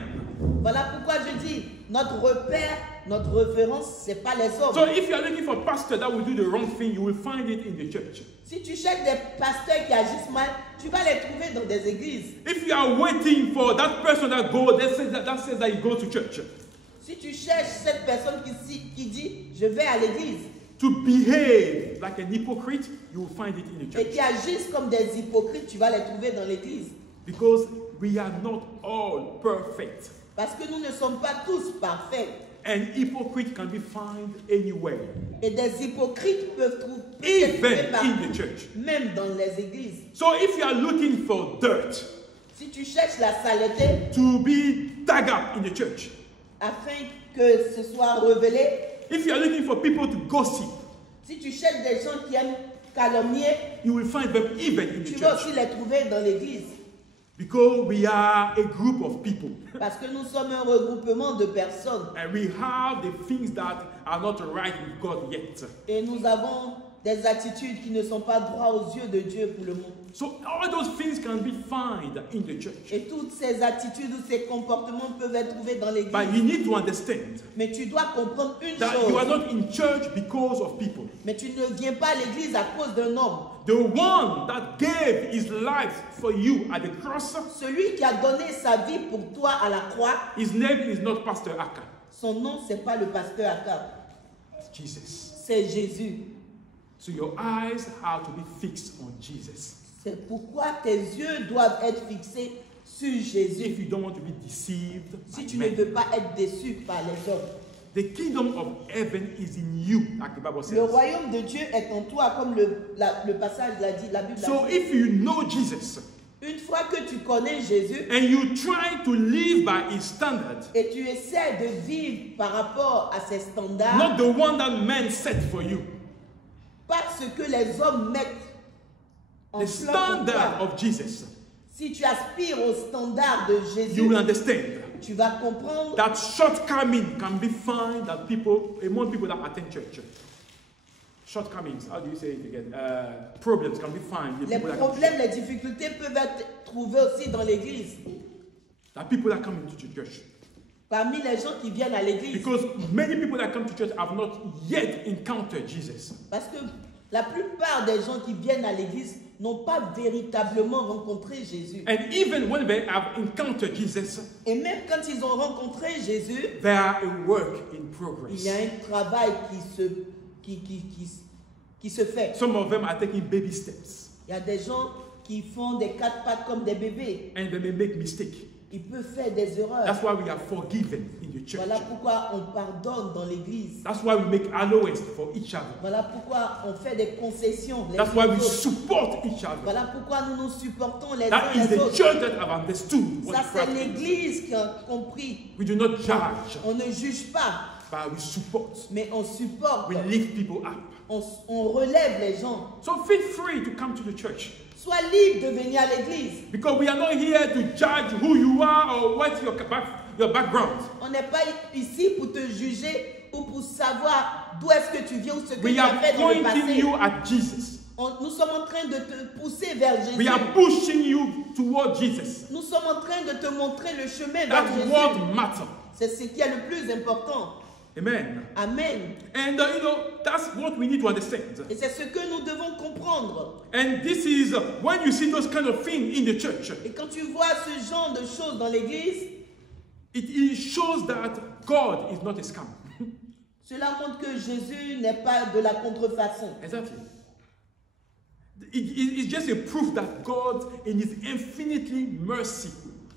Voilà pourquoi je dis, notre repère, notre référence, ce n'est pas les hommes. So if you are looking for a pastor that will do the wrong thing, you will find it in the church. Si tu cherches des pasteurs qui agissent mal, tu vas les trouver dans des églises. If you are waiting for that person that says that he goes to church, Si tu cherches cette personne qui dit, je vais à l'église, to behave like an hypocrite, you will find it in the et church. qui agissent comme des hypocrites, tu vas les trouver dans l'église. Because we are not all perfect. Parce que nous ne sommes pas tous parfaits. An hypocrite can be found anywhere, Et des hypocrites peuvent even trouver in partout, the church. même dans les églises. So if you are looking for dirt Si tu cherches la saleté to be dug up in the church, afin que ce soit révélé, if you are looking for people to gossip, si tu cherches des gens qui aiment calomnier, you will find them even in the tu vas church. aussi les trouver dans l'église. Because we are a group of people Parce que nous sommes un regroupement de personnes. and we have the things that are not right with God yet. Et nous avons des attitudes qui ne sont pas droits aux yeux de Dieu pour le moment. So all those things can be found in the church. Et toutes ces attitudes ou ces comportements peuvent être trouvés dans l'église. But you need to understand Mais tu dois comprendre une that you are chose. not in church because of people. Mais tu ne viens pas à l'église à cause d'un homme. The one that gave his life for you at the cross, Celui qui a donné sa vie pour toi à la croix, his name is not Pastor Aka. son nom, c'est pas le pasteur Aka. It's Jesus. C'est Jésus. So your eyes have to be fixed on Jesus. C'est pourquoi tes yeux doivent être fixés sur Jésus. If you don't want to be deceived Si by tu ne men. veux pas être déçu par les hommes. The kingdom of heaven is in you, like the Bible Le says. royaume de Dieu est en toi, comme le passage l'a dit, la Bible l'a So dit. if you know Jesus Une fois que tu connais Jésus and you try to live by his standard, et tu essaies de vivre par rapport à ses standards, not the one that men set for you, pas ce que les hommes mettent en the plan pour standard toi. of Jesus, Si tu aspires au standard de Jésus, you will understand tu vas comprendre that shortcoming can be found that people among people that attend church. Shortcomings, how do you say it again? Problems can be found in les people that come to problèmes, les difficultés peuvent être trouvés aussi dans l'église. that people that come into church. Parmi les gens qui viennent à l'église. Because many people that come to church have not yet encountered Jesus. Parce que la plupart des gens qui viennent à l'église n'ont pas véritablement rencontré Jésus. And even when they have encountered Jesus, Et même quand ils ont rencontré Jésus, they are a work in il progress. y a un travail qui se fait. Some of them are taking baby steps Il y a des gens qui font des 4 pattes comme des bébés. and they may make mistakes. Ils peuvent faire des erreurs. That's why we are forgiven in the church. Voilà pourquoi on pardonne dans l'église. That's why we make allowance for each other. Voilà pourquoi on fait des concessions les That's uns why aux we autres. support each other. Voilà pourquoi nous nous supportons les uns That is les the autres. church that have understood what Ça, c'est Christ is. l'église qui a compris. We do not judge, On ne juge pas, but we support. mais on supporte. We lift people up. On relève les gens. So feel free to come to the church. Sois libre de venir à l'église. Because we are not here to judge who you are or what your background. On n'est pas ici pour te juger ou pour savoir d'où est-ce que tu viens ou ce que We tu as are fait dans le pointing passé. you at Jesus. Nous sommes en train de te pousser vers Jésus. We are pushing you toward Jesus. Nous sommes en train de te montrer le chemin vers That's Jésus. what matters. C'est ce qui est le plus important. Amen. Amen. And that's what we need to understand. Et c'est ce que nous devons comprendre. And this is when you see those kind of things in the church, Et quand tu vois ce genre de choses dans l'église, it shows that God is not a scam. cela montre que Jésus n'est pas de la contrefaçon. Exactly. It's just a proof that God, in His infinitely mercy,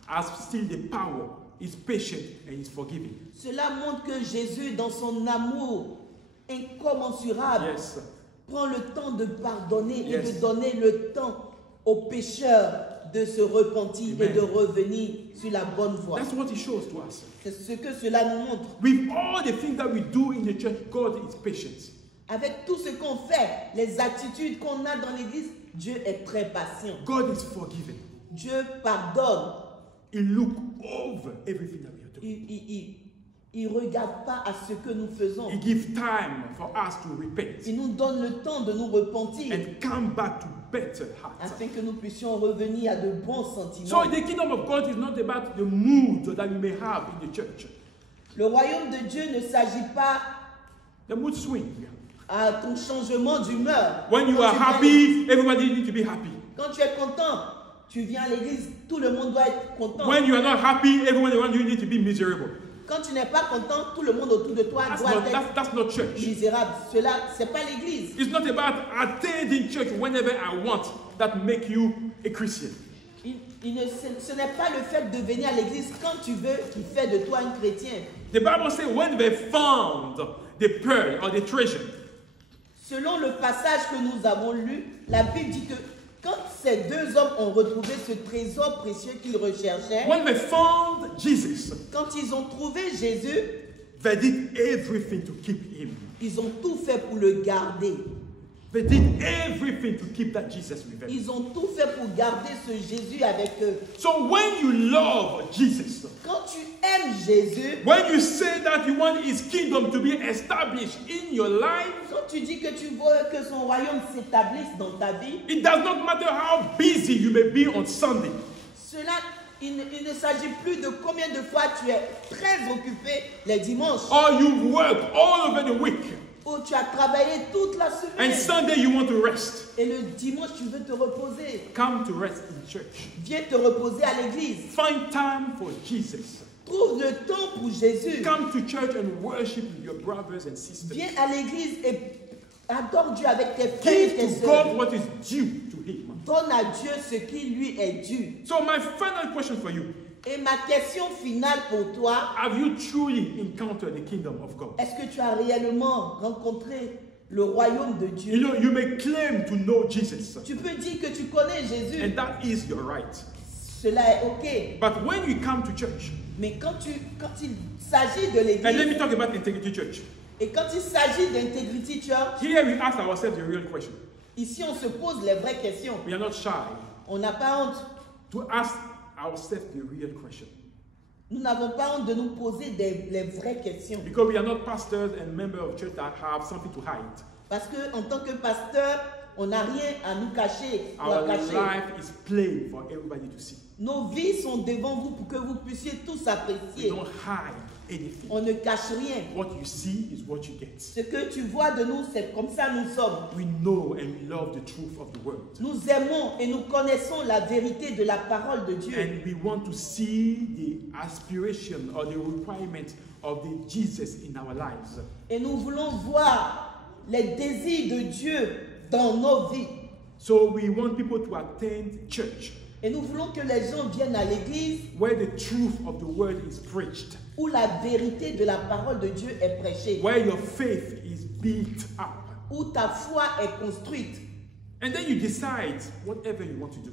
has still the power, is patient, and is forgiving. Cela montre que Jésus, dans son amour incommensurable, Yes. prends le temps de pardonner et Yes. de donner le temps aux pécheurs de se repentir Amen. et de revenir sur la bonne voie. That's what it shows to us. C'est ce que cela nous montre. With all the things that we do in the church, God is patient. Avec tout ce qu'on fait, les attitudes qu'on a dans l'église, Dieu est très patient. God is forgiving. Dieu pardonne. He look over everything that we are doing. Il ne regarde pas à ce que nous faisons. He gives time for us to repent Il nous donne le temps de nous repentir and come back to better heart. afin que nous puissions revenir à de bons So sentiments. the kingdom of God is not about the mood that you may have in the church. Le royaume de Dieu ne s'agit pas The mood swing. à ton changement d'humeur. When you Quand are tu viens à happy, everybody needs to be happy. Quand tu es content, tu viens à l'église, tout le monde doit être content. When you are not happy, everyone around you needs to be miserable. Quand tu n'es pas content, tout le monde autour de toi doit être That's not church. misérable. Cela, c'est pas l'église. It's not about attending church whenever I want that make you a Christian. Ce n'est pas le fait de venir à l'église quand tu veux qui fait de toi un chrétien. The Bible says when they found the pearl or the treasure, Selon le passage que nous avons lu, la Bible dit que quand ces deux hommes ont retrouvé ce trésor précieux qu'ils recherchaient, when they found Jesus, quand ils ont trouvé Jésus, they did everything to keep him. ils ont tout fait pour le garder. They did everything to keep that Jesus with them. Ils ont tout fait pour garder ce Jésus avec eux. So when you love Jesus, Quand tu aimes Jésus, when you say that you want his kingdom to be established in your life, quand tu dis que tu veux que son royaume s'établisse dans ta vie, it does not matter how busy you may be on Sunday. cela, il ne s'agit plus de combien de fois tu es très occupé les dimanches, Or you work all over the week, où tu as travaillé toute la and semaine, Sunday you want to rest. et le dimanche tu veux te reposer. Come to rest in church. Viens te reposer à l'église. Find time for Jesus. Trouve le temps pour Jésus. Come to church and worship with your brothers and sisters. Viens à l'église et adore Dieu avec tes frères et Give tes to sœurs. God what is due to him. Donne à Dieu ce qui lui est dû. So my final question for you, Et ma question finale pour toi, have you truly encountered the kingdom of God? est-ce que tu as réellement rencontré le royaume de You Dieu? know, you may claim to know Jesus, Tu peux dire que tu connais Jésus. and that is your right. Cela est ok. But when you come to church, Mais quand il s'agit de and let me l'église talk about Integrity Church. et quand il s'agit d'Integrity Church, Here we ask ourselves the real question. ici on se pose les vraies questions. We are not shy On n'a pas honte. to ask ourselves the real question. Nous n'avons pas honte de nous poser les vraies questions. Because we are not pastors and members of church that have something to hide. Parce qu'en tant que pasteur, on n'a rien à nous cacher ou à Our cacher. life is plain for everybody to see. Nos vies sont devant vous pour que vous puissiez tous We apprécier. don't hide anything. On ne cache rien. What you see is what you get. Ce que tu vois de nous, c'est comme ça nous sommes. We know and we love the truth of the word. Nous aimons et nous connaissons la vérité de la parole de Dieu. And we want to see the aspiration or the requirement of the Jesus in our lives. Et nous voulons voir les désirs de Dieu dans nos vies. So we want people to attend church Et nous voulons que les gens viennent à l'église where the truth of the word is preached, où la vérité de la parole de Dieu est prêchée, where your faith is built up. où ta foi est construite. And then you decide whatever you want to do.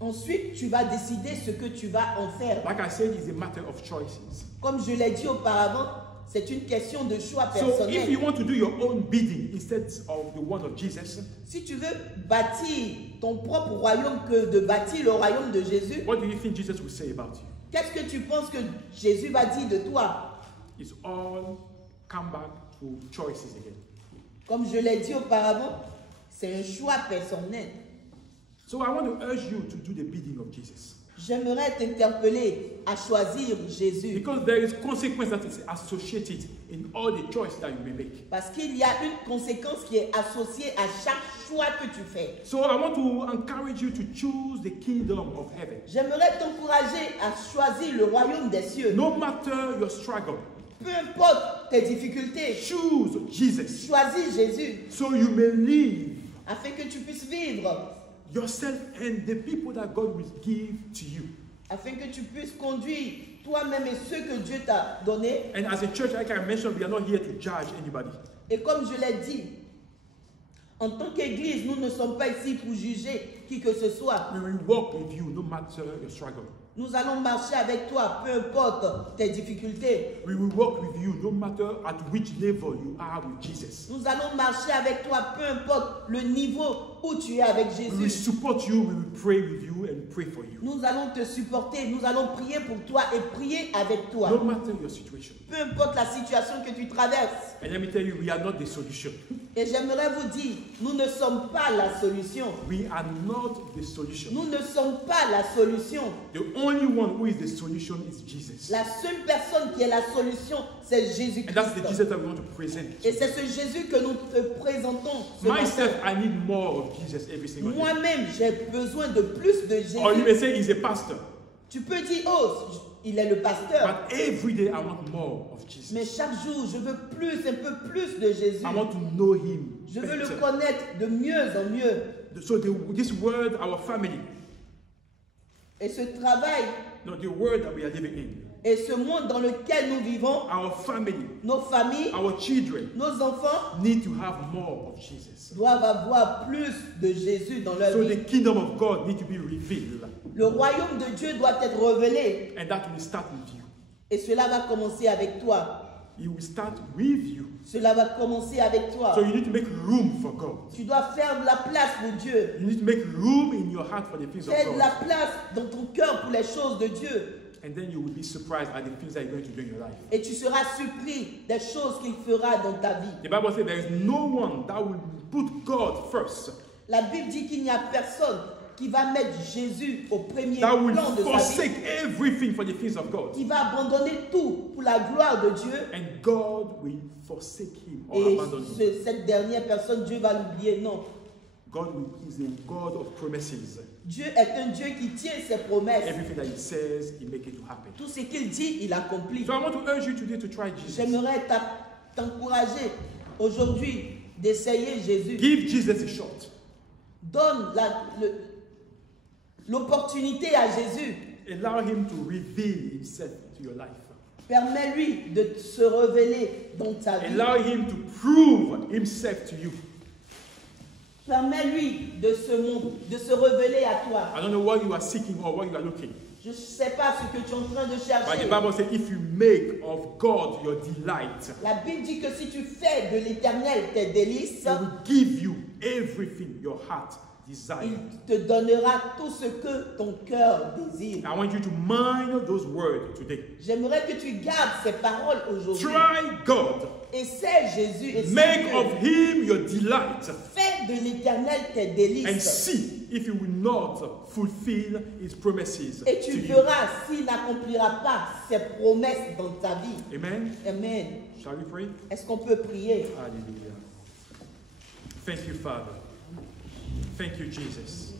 Ensuite, tu vas décider ce que tu vas en faire. Like I said, it's a matter of choices. Comme je l'ai dit auparavant, c'est une question de choix So if personnel. you want to do your own bidding instead of the one of Jesus, Si tu veux bâtir ton propre royaume que de bâtir le royaume de Jésus, what do you think Jesus will say about you? qu'est-ce que tu penses que Jésus va dire de toi? It's all come back to choices again. Comme je l'ai dit auparavant, c'est un choix personnel. So I want to urge you to do the bidding of Jesus. J'aimerais t'interpeller à choisir Jésus. Because there is consequence that is associated in all the choices that you may make. Parce qu'il y a une conséquence qui est associée à chaque choix que tu fais. So I want to encourage you to choose the kingdom of heaven. J'aimerais t'encourager à choisir le royaume des cieux. No matter your struggle, Peu importe tes difficultés, choose Jesus choisis Jésus so you may live afin que tu puisses vivre, yourself and the people that God will give to you. afin que tu puisses conduire toi-même et ceux que Dieu t'a donnés. And as a church, like I mentioned, we are not here to judge anybody. Et comme je l'ai dit, En tant qu'Église, nous ne sommes pas ici pour juger qui que ce soit. We will walk with you no matter your struggle. Nous allons marcher avec toi, peu importe tes difficultés. We will walk with you no matter at which level you are with Jesus. Nous allons marcher avec toi, peu importe le niveau où tu es avec We will Jésus. support you, we will pray with you and pray for you. Nous allons te supporter, nous allons prier pour toi et prier avec toi. No matter your situation. Peu importe la situation que tu traverses. And let me tell you, we are not the solution. Et j'aimerais vous dire, nous ne sommes pas la solution. We are not the solution. Nous ne sommes pas la solution. The only one who is the solution is Jesus. La seule personne qui est la solution, c'est And that's the Jésus-Christ. Jesus that we want to present. Et c'est ce Jésus que nous te présentons ce Myself, matin. I need more of Jesus every single day. Moi-même, j'ai besoin de plus de Or you Jésus. may say he's a pastor. Tu peux dire, oh, il est le pasteur. But every day I want more of Jesus. Mais chaque jour, je veux plus, un peu plus de Jésus. I want to know him Je veux le better. connaître de mieux en mieux. So this word, our family, Et ce travail no, the world that we are living in, et ce monde dans lequel nous vivons, our family, nos familles, our children nos enfants need to have more of Jesus. doivent avoir plus de Jésus dans leur So vie. the kingdom of God needs to be revealed. Le royaume de Dieu doit être révélé. And that will start with you. Et cela va commencer avec toi. It will start with you. Cela va commencer avec toi. So you need to make room for God. Tu dois faire de la place pour Dieu. You need to make room in your heart for the things of Fais de la God. place dans ton cœur pour les choses de Dieu. And then you will be surprised at the things that you're going to do in your life. Et tu seras surpris des choses qu'il fera dans ta vie. The Bible says there is no one that will put God first, La Bible dit qu'il n'y a personne qui va mettre Jésus au premier that will plan de sa vie. forsake everything for the things of God. Qui va abandonner tout pour la gloire de Dieu. And God will forsake him or Et abandon him. cette dernière personne, Dieu va l'oublier. Non. God is a God of promises. Dieu est un Dieu qui tient ses promesses. Everything that he says, he make it to happen. Tout ce qu'il dit, il accomplit. So I want to urge you today to try Jesus. J'aimerais t'encourager aujourd'hui d'essayer Jésus. Give Jesus a shot. Donne l'opportunité à Jésus. Allow him to reveal himself to your life. Permets-lui de se révéler dans ta vie. Allow him to prove himself to you. Permets-lui de se révéler à toi. I don't know what you are seeking or what you are looking. Je ne sais pas ce que tu es en train de But the chercher. Bible says if you make of God your delight, La Bible dit que si tu fais de l'Éternel tes délices, he will give you everything your heart desires. il te donnera tout ce que ton cœur désire. I want you to mind those words today. J'aimerais que tu gardes ces paroles aujourd'hui. Try God. Essaie Jésus. Essaie Make Dieu. of him your delight. Fais de l'Éternel tes And délices. see if he will not fulfill his promises Et to tu you. verras s'il n'accomplira pas ses promesses dans ta vie. Amen. Amen. Shall we pray? Est-ce qu'on peut prier? Hallelujah. Thank you, Father. Thank you, Jesus.